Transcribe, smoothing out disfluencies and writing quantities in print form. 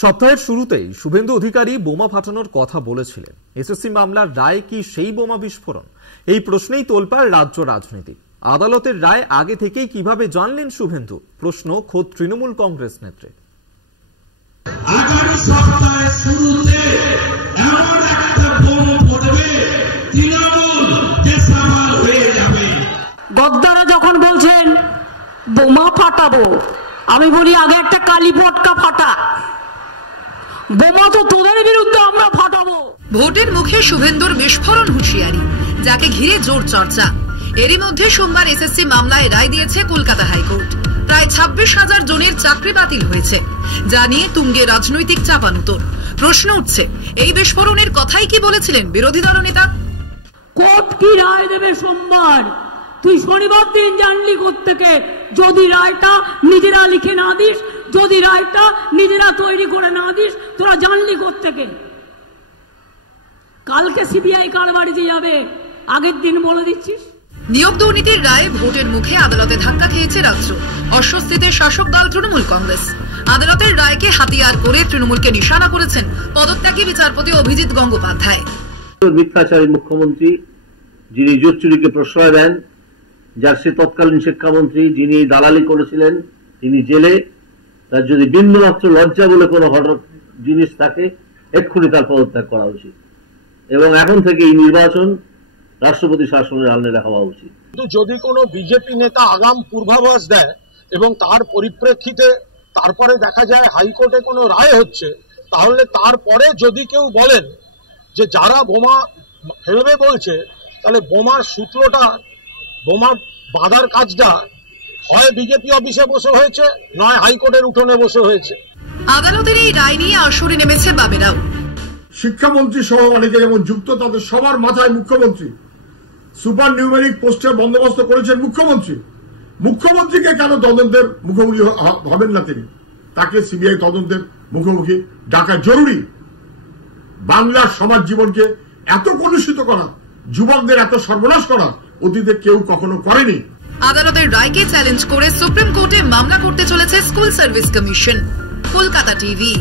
সপ্তাহের শুরুতেই শুভেন্দু অধিকারী বোমা ফাটানোর কথা বলেছিলেন। এসএসসি মামলার রায় কি সেই বোমা বিস্ফোরণ? এই প্রশ্নেই তোলপাড় রাজ্য রাজনীতি। আদালতের রায় আগে থেকেই কিভাবে জানলেন শুভেন্দু? প্রশ্ন খোদ তৃণমূল কংগ্রেস নেত্রী। আগামী সপ্তাহের শুরুতে এমন একটা বোম পড়বে, তৃণমূল দেশামাল হয়ে যাবে। গদ্দারা যখন বলছেন বোমা ফাটাবো, আমি বলি আগে একটা কালী পটকা ফাটা। বোমা তো তোদের বিরুদ্ধে আমরা ফাটাবো। ভোটের মুখে শুভেন্দুর বিস্ফোরণ হুঁশিয়ারি, যাকে ঘিরে জোর চর্চা। এরই মধ্যে সোমবার এসএসসি মামলায় রায় দিয়েছে কলকাতা হাইকোর্ট। প্রায় 26,000 জনের চাকরি বাতিল হয়েছে, যা নিয়ে তুঙ্গে রাজনৈতিক চাপানুতোর। প্রশ্ন উঠছে, এই বিস্ফোরণের কথাই কি বলেছিলেন বিরোধী দলনেতা? কোর্ট কি রায় দেবে সোমবার? তুই শনিবার দিন জানলি কোত্থেকে? যদি রায়টা নিজেরা লিখে না দিস, যদি রায়টা নিজেরা তৈরি করে না দিস, তোরা জানলি কোত্থেকে? কালকে সিবিআই কার বাড়িতে যাবে আগের দিন বলে দিচ্ছিস? নিয়োগ দুর্নীতির রায়ে ভোটের মুখে আদালতে ধাক্কা খেয়েছে রাজ্য। অস্বস্তিতে শাসক দল তৃণমূল কংগ্রেস। আদালতের রায়কে হাতিয়ার করে তৃণমূলকে নিশানা করেছেন পদত্যাগী বিচারপতি অভিজিৎ গঙ্গোপাধ্যায়। মিথ্যাচারী মুখ্যমন্ত্রী, যিনি জোট চুরিকে প্রশ্রয় দেন, যার সে তৎকালীন শিক্ষামন্ত্রী, যিনি এই দালালি করেছিলেন, তিনি জেলে। তার যদি বিন্দুমাত্র লজ্জা বলে কোনো জিনিস থাকে, এক্ষুনি তার পদত্যাগ করা উচিত এবং এখন থেকে এই নির্বাচন রাষ্ট্রপতি শাসনের আলনেরা হওয়া উচিত। কিন্তু যদি কোনো বিজেপি নেতা আগাম পূর্বাভাস দেয় এবং তার পরিপ্রেক্ষিতে তারপরে দেখা যায় হাইকোর্টে কোনো রায় হচ্ছে, তাহলে তারপরে যদি কেউ বলেন যে যারা বোমা ফেলবে বলছে, তাহলে বোমার সূত্রটা, বোমা বাঁধার কাজটা হয় বিজেপি অফিসে বসে হয়েছে, নয় হাইকোর্টের উঠোনে বসে হয়েছে। আদালতের এই রায় নিয়ে আসরে নেমেছে বামেরাও। শিক্ষামন্ত্রী সহ অনেকে যেমন যুক্ত, তাদের সবার মাথায় মুখ্যমন্ত্রী। সুপার নিউমেরিক পোস্টের বন্দোবস্ত করেছেন মুখ্যমন্ত্রী। মুখ্যমন্ত্রীকে কেন তদন্তের মুখোমুখি হবেন না তিনি? তাকে সিবিআই তদন্তের মুখোমুখি ডাকা জরুরি। বাংলার সমাজ জীবনকে এত কলুষিত করা, যুবকদের এত সর্বনাশ করা অতীতে কেউ কখনো করেনি। আদালতের রায়কে চ্যালেঞ্জ করে সুপ্রিম কোর্টে মামলা করতে চলেছে school service commission. Kolkata TV.